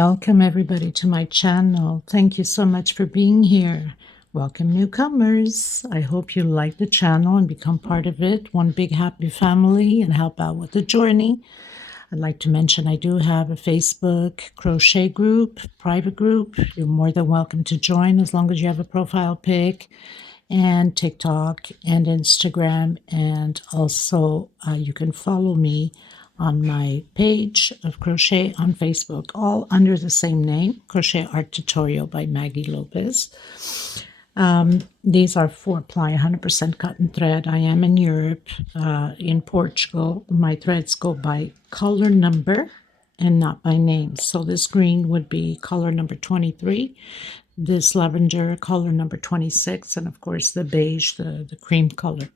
Welcome everybody to my channel. Thank you so much for being here. Welcome newcomers. I hope you like the channel and become part of it, one big happy family, and help out with the journey. I'd like to mention I do have a Facebook crochet group, private group. You're more than welcome to join as long as you have a profile pic, and TikTok and Instagram, and also you can follow me on my page of crochet on Facebook, all under the same name, Crochet Art Tutorial by Maggie Lopez. These are 4-ply 100% cotton thread. I am in Europe, in Portugal. My threads go by color number and not by name. So this green would be color number 23, this lavender color number 26, and of course the beige, the cream color.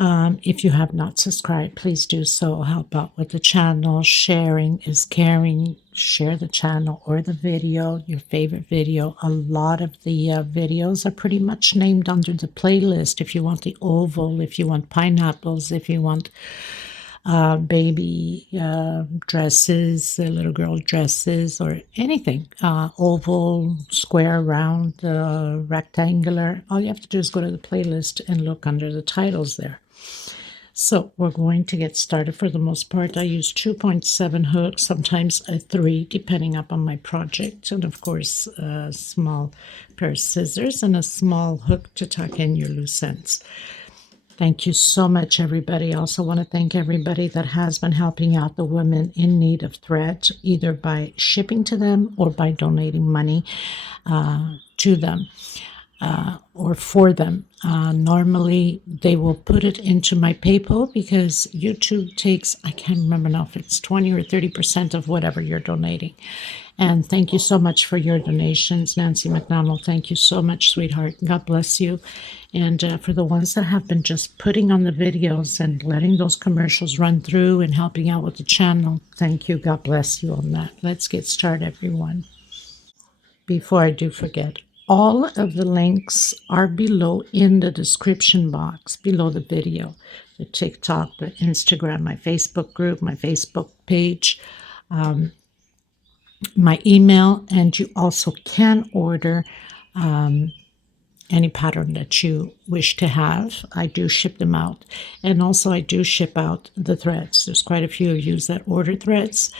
If you have not subscribed, please do so. Help out with the channel. Sharing is caring. Share the channel or the video, your favorite video. A lot of the videos are pretty much named under the playlist. If you want the oval, if you want pineapples, if you want baby dresses, little girl dresses, or anything, oval, square, round, rectangular, all you have to do is go to the playlist and look under the titles there. So we're going to get started. For the most part, I use 2.7 hooks, sometimes a 3, depending upon my project, and of course a small pair of scissors and a small hook to tuck in your loose ends. Thank you so much, everybody. I also want to thank everybody that has been helping out the women in need of thread, either by shipping to them or by donating money to them or for them. Normally, they will put it into my PayPal because YouTube takes, I can't remember now if it's 20 or 30% of whatever you're donating. And thank you so much for your donations. Nancy McDonald, thank you so much, sweetheart. God bless you. And for the ones that have been just putting on the videos and letting those commercials run through and helping out with the channel, thank you. God bless you on that. Let's get started, everyone. Before I do forget, all of the links are below in the description box, below the video. The TikTok, the Instagram, my Facebook group, my Facebook page, my email, and you also can order any pattern that you wish to have. I do ship them out, and also I do ship out the threads. There's quite a few of you that order threads.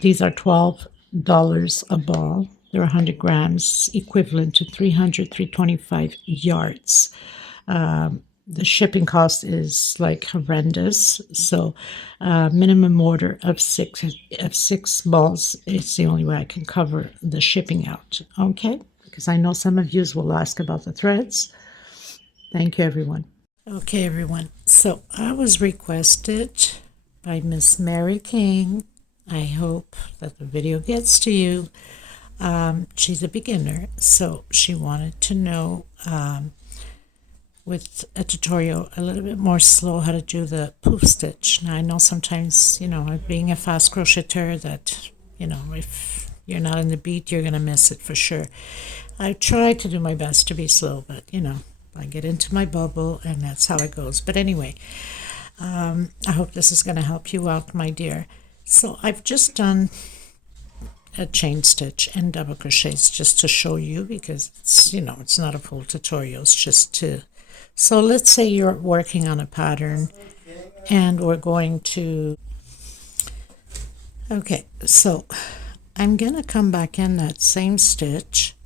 These are $12 a ball. They're 100 grams, equivalent to 325 yards. The shipping cost is like horrendous. So minimum order of six balls is the only way I can cover the shipping out. Okay? Because I know some of you will ask about the threads. Thank you, everyone. Okay, everyone. So I was requested by Miss Mary King. I hope that the video gets to you. She's a beginner, so she wanted to know with a tutorial a little bit more slow how to do the poof stitch. Now I know sometimes, being a fast crocheter that, if you're not in the beat, you're going to miss it for sure. I try to do my best to be slow, but, I get into my bubble and that's how it goes. But anyway, I hope this is going to help you out, my dear. So I've just done a chain stitch and double crochets just to show you, because it's, it's not a full tutorial. It's just to, so let's say you're working on a pattern and we're going to, okay, so I'm going to come back in that same stitch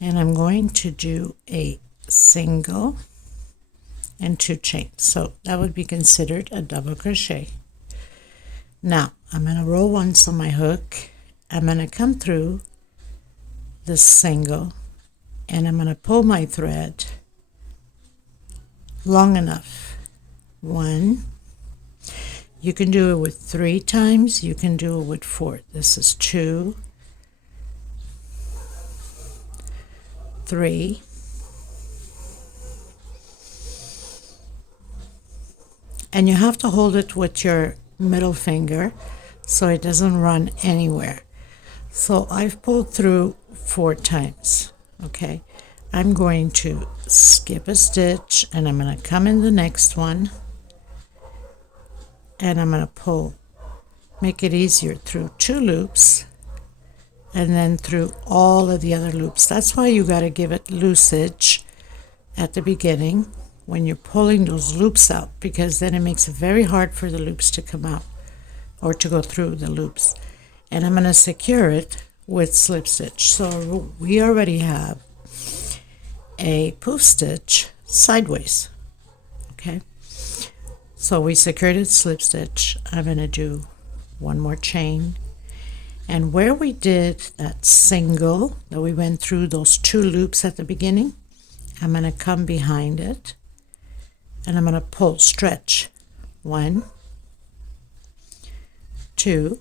and I'm going to do a single and 2 chains. So that would be considered a double crochet. Now I'm going to roll once on my hook. I'm going to come through the single and I'm going to pull my thread long enough. 1. You can do it with 3 times. You can do it with 4. This is 2, 3, and you have to hold it with your middle finger so it doesn't run anywhere. So I've pulled through 4 times. Okay, I'm going to skip a stitch and I'm going to come in the next one and I'm going to pull make it easier, through 2 loops and then through all of the other loops. That's why you got to give it loosage at the beginning when you're pulling those loops out, because then it makes it very hard for the loops to come out or to go through the loops. And I'm going to secure it with slip stitch. So we already have a poof stitch sideways. Okay, so we secured it slip stitch. I'm going to do one more chain, and where we did that single that we went through those 2 loops at the beginning, I'm going to come behind it and I'm going to pull, stretch 1, 2,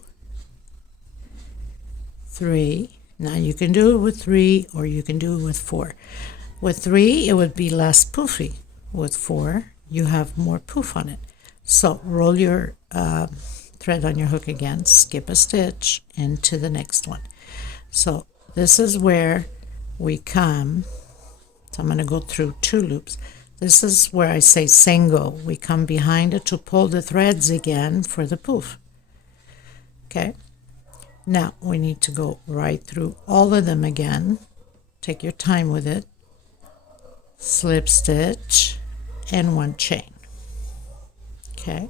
3. Now you can do it with 3 or you can do it with 4. With 3 it would be less poofy. With 4 you have more poof on it. So roll your thread on your hook again, skip a stitch into the next one. So this is where we come. So I'm going to go through 2 loops. This is where I say single. We come behind it to pull the threads again for the poof. Okay, now we need to go right through all of them again. Take your time with it. Slip stitch and 1 chain. Okay,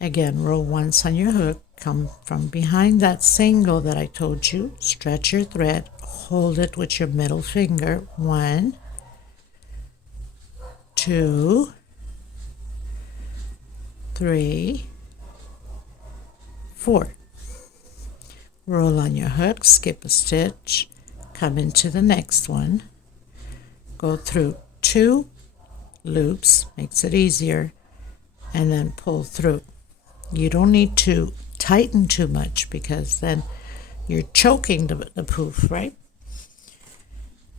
again, roll once on your hook, come from behind that single that I told you, stretch your thread, hold it with your middle finger, 1, 2, 3, 4. Roll on your hook, skip a stitch, come into the next one, go through 2 loops, makes it easier, and then pull through. You don't need to tighten too much because then you're choking the poof, right?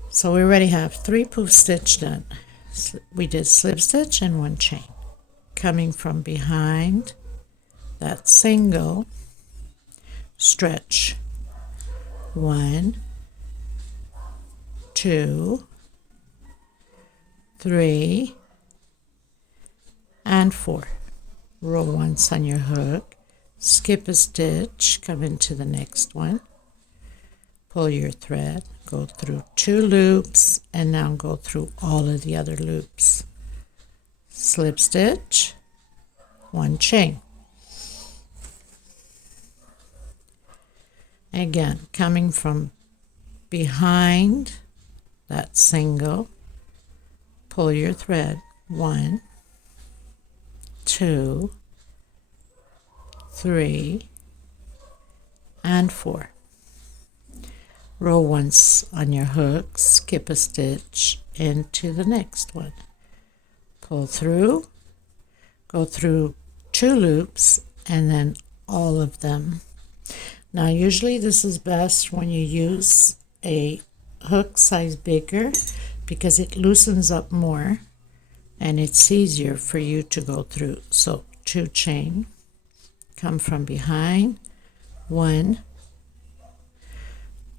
So we already have 3 poof stitch done. We did slip stitch and 1 chain. Coming from behind that single, stretch 1, 2, 3, and 4. Roll once on your hook, skip a stitch, come into the next one, pull your thread, go through 2 loops, and now go through all of the other loops. Slip stitch, 1 chain. Again, coming from behind that single, pull your thread, 1, 2, 3, and 4. Roll once on your hook, skip a stitch into the next one. Pull through, go through 2 loops, and then all of them. Now usually this is best when you use a hook size bigger because it loosens up more and it's easier for you to go through. So 2 chain, come from behind, 1,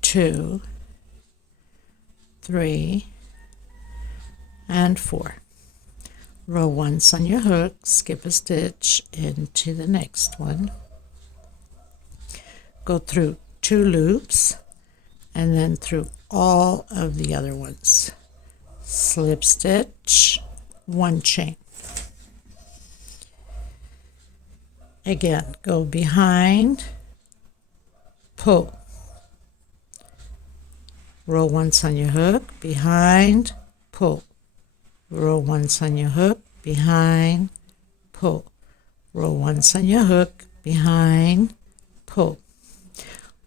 2, 3, and 4. Roll once on your hook, skip a stitch into the next one. Go through 2 loops and then through all of the other ones. Slip stitch, 1 chain. Again, go behind, pull. Roll once on your hook, behind, pull. Roll once on your hook, behind, pull. Roll once on your hook, behind, pull.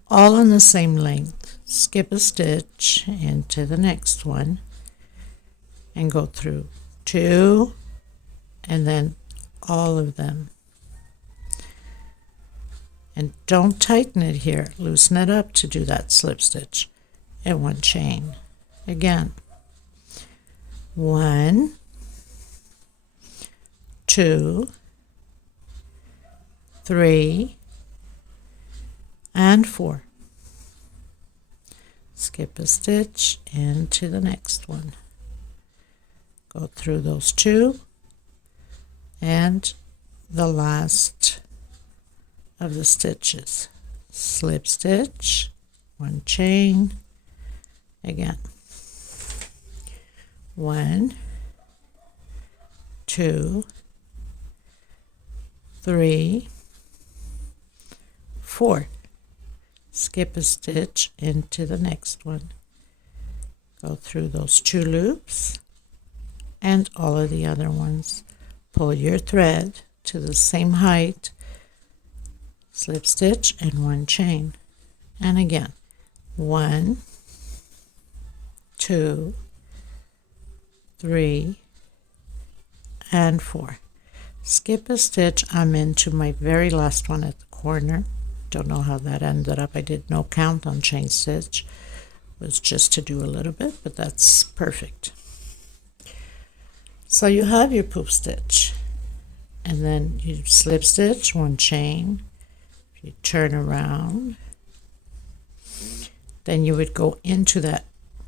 All on the same length. Skip a stitch into the next one and go through 2 and then all of them. And don't tighten it here. Loosen it up to do that slip stitch and 1 chain. Again, 1, 2, 3, and 4. Skip a stitch into the next one. Go through those 2 and the last of the stitches. Slip stitch, 1 chain, again 1, 2, 3, 4. Skip a stitch into the next one. Go through those 2 loops and all of the other ones. Pull your thread to the same height, slip stitch and 1 chain, and again 1, 2, 3, and 4. Skip a stitch. I'm into my very last one at the corner. Don't know how that ended up. I did no count on chain stitch. It was just to do a little bit, but that's perfect. So you have your poof stitch, and then you slip stitch, 1 chain, you turn around, then you would go into that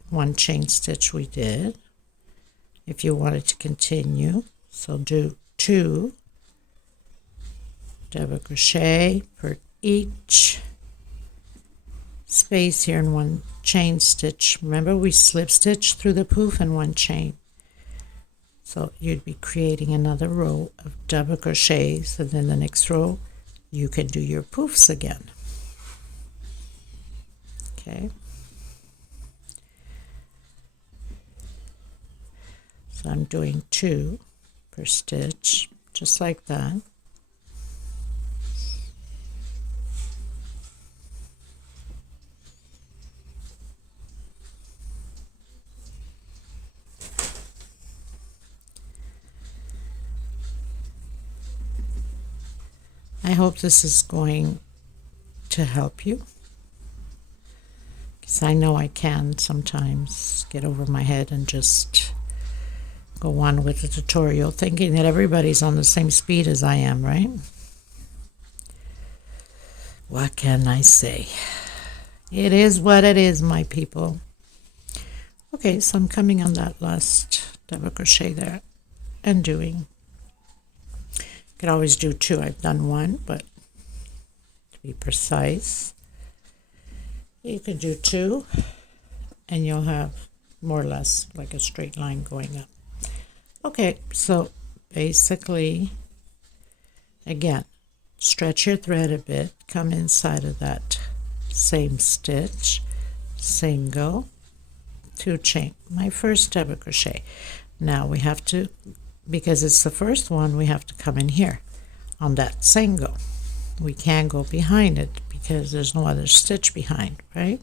1 chain stitch we did if you wanted to continue. So do 2 double crochet for each space here in 1 chain stitch. Remember, we slip stitch through the poof and 1 chain. So you'd be creating another row of double crochets, and then the next row you can do your poofs again. Okay. So I'm doing 2 per stitch, just like that. I hope this is going to help you, because I know I can sometimes get over my head and just go on with the tutorial thinking that everybody's on the same speed as I am, right? What can I say? It is what it is, my people. Okay, so I'm coming on that last double crochet there and doing. Could always do 2. I've done 1, but to be precise, you can do 2 and you'll have more or less like a straight line going up. Okay, so basically, again, stretch your thread a bit, come inside of that same stitch, single, 2 chain, my first double crochet. Now we have to, because it's the first one, we have to come in here on that single. We can't go behind it because there's no other stitch behind, right?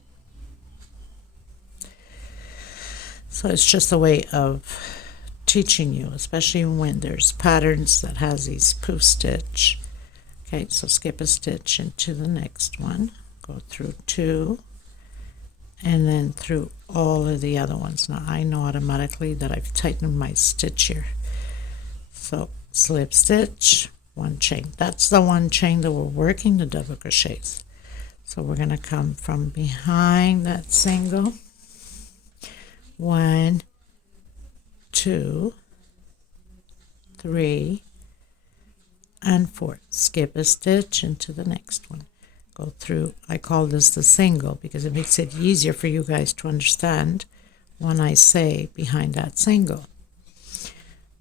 So it's just a way of teaching you, especially when there's patterns that has these poof stitch. Okay, so skip a stitch into the next one, go through 2, and then through all of the other ones. Now I know automatically that I've tightened my stitch here. So slip stitch, 1 chain. That's the 1 chain that we're working the double crochets. So we're going to come from behind that single, 1, 2, 3, and 4. Skip a stitch into the next one. Go through, I call this the single because it makes it easier for you guys to understand when I say behind that single.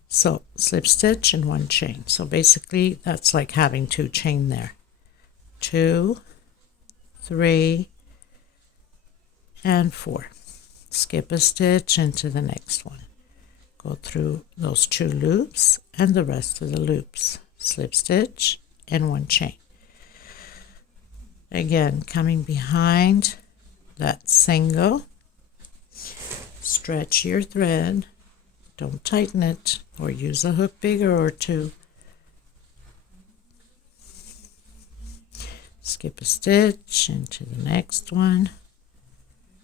So slip stitch and 1 chain. So basically that's like having 2 chain there. 2, 3, and 4. Skip a stitch into the next one. Go through those 2 loops and the rest of the loops. Slip stitch and 1 chain. Again, coming behind that single, stretch your thread. Don't tighten it or use a hook bigger or 2. Skip a stitch into the next one.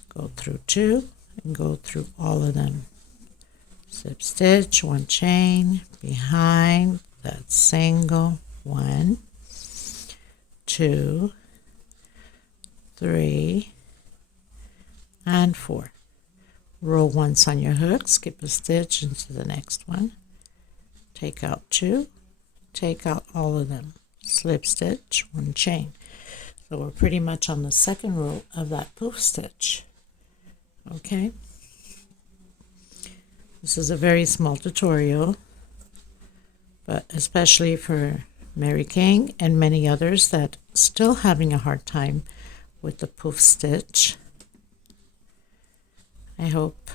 Go through 2 and go through all of them. Slip stitch, 1 chain behind that single, 1, 2, 3, and 4. Roll once on your hook, skip a stitch into the next one, take out 2, take out all of them, slip stitch, 1 chain. So we're pretty much on the second row of that poof stitch. Okay, this is a very small tutorial, but especially for Mary King and many others that still having a hard time with the poof stitch. I hope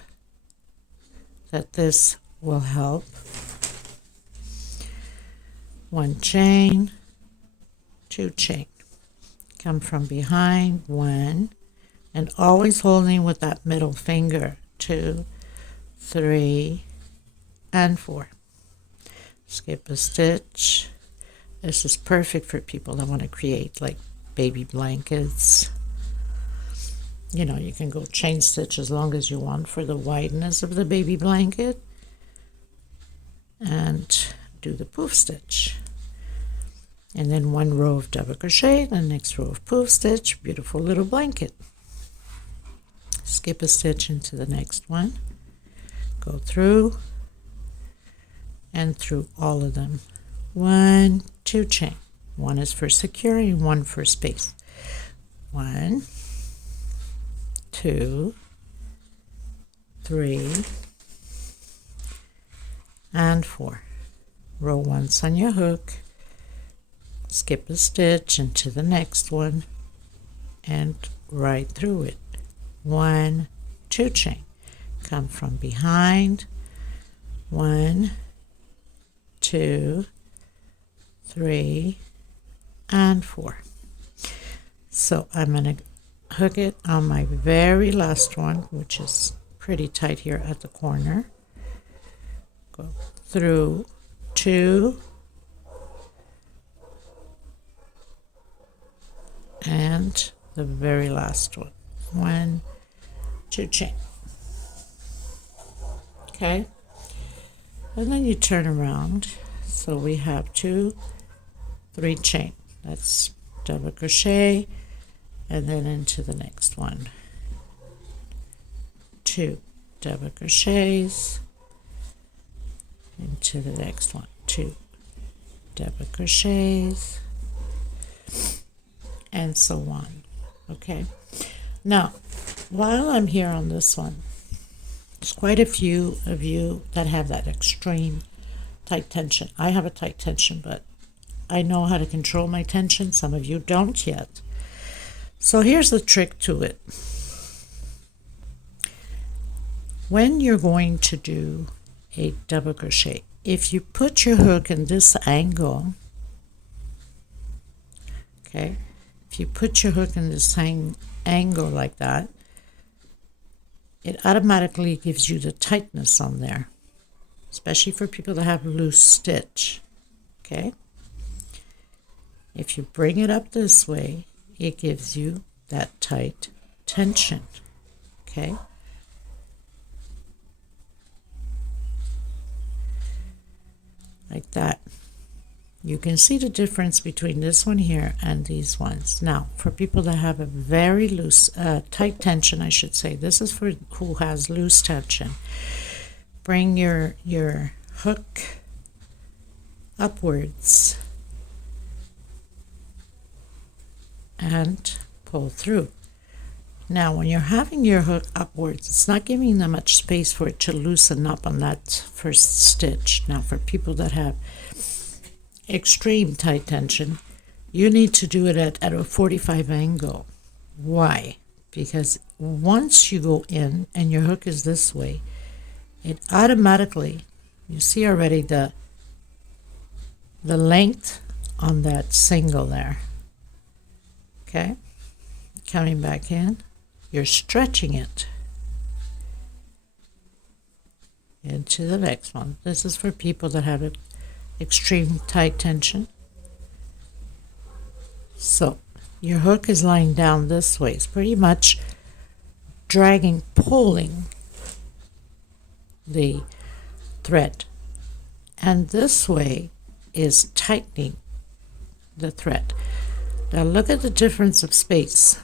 that this will help. 1 chain, 2 chain, come from behind, 1, and always holding with that middle finger, 2, 3, and 4. Skip a stitch. This is perfect for people that want to create like baby blankets. You know, you can go chain stitch as long as you want for the wideness of the baby blanket, and do the poof stitch. And then 1 row of double crochet, the next row of poof stitch, beautiful little blanket. Skip a stitch into the next one, go through and through all of them. 1, 2 chain. 1 is for securing, 1 for space. 1, 2, 3, and 4. Row once on your hook, skip a stitch into the next one, and right through it. 1, 2 chain. Come from behind. 1, 2, 3, and 4. So I'm going to hook it on my very last one, which is pretty tight here at the corner. Go through 2, and the very last one. 1, 2 chain. Okay, and then you turn around. So we have 2, 3 chain. That's double crochet, and then into the next one. 2 double crochets, into the next one. 2 double crochets, and so on. Okay, now while I'm here on this one, there's quite a few of you that have that extreme tight tension. I have a tight tension, but I know how to control my tension. Some of you don't yet. So here's the trick to it. When you're going to do a double crochet, if you put your hook in this angle, okay, if you put your hook in this angle like that, it automatically gives you the tightness on there, especially for people that have loose stitch. Okay, if you bring it up this way, it gives you that tight tension. Okay, like that. You can see the difference between this one here and these ones. Now, for people that have a very loose, tight tension, I should say, this is for who has loose tension. Bring your hook upwards and pull through. Now, when you're having your hook upwards, it's not giving them much space for it to loosen up on that first stitch. Now, for people that have extreme tight tension, you need to do it at a 45 angle. Why? Because once you go in and your hook is this way, it automatically, you see already the length on that single there. Okay, coming back in, you're stretching it into the next one. This is for people that have it extreme tight tension. So your hook is lying down this way. It's pretty much dragging, pulling the thread, and this way is tightening the thread. Now look at the difference of space.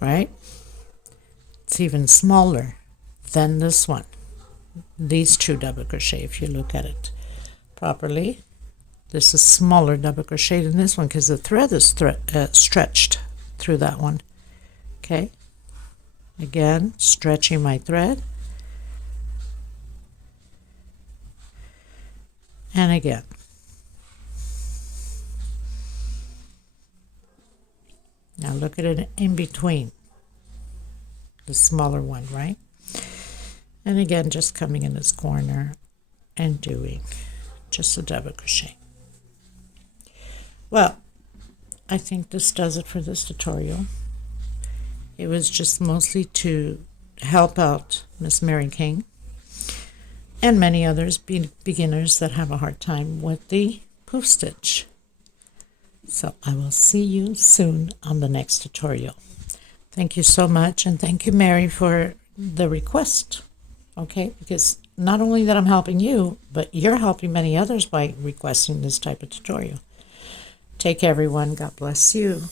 Right? it's even smaller than this one. These two double crochet, if you look at it properly. This is smaller double crochet than this one because the thread is stretched through that one. Okay, again, stretching my thread. And again. Now look at it in between, the smaller one, right? And again, just coming in this corner and doing just a double crochet. Well, I think this does it for this tutorial. It was just mostly to help out Miss Mary King and many others, beginners that have a hard time with the poof stitch. So I will see you soon on the next tutorial. Thank you so much, and thank you, Mary, for the request. Okay, because not only that I'm helping you, but you're helping many others by requesting this type of tutorial. Take care, everyone. God bless you.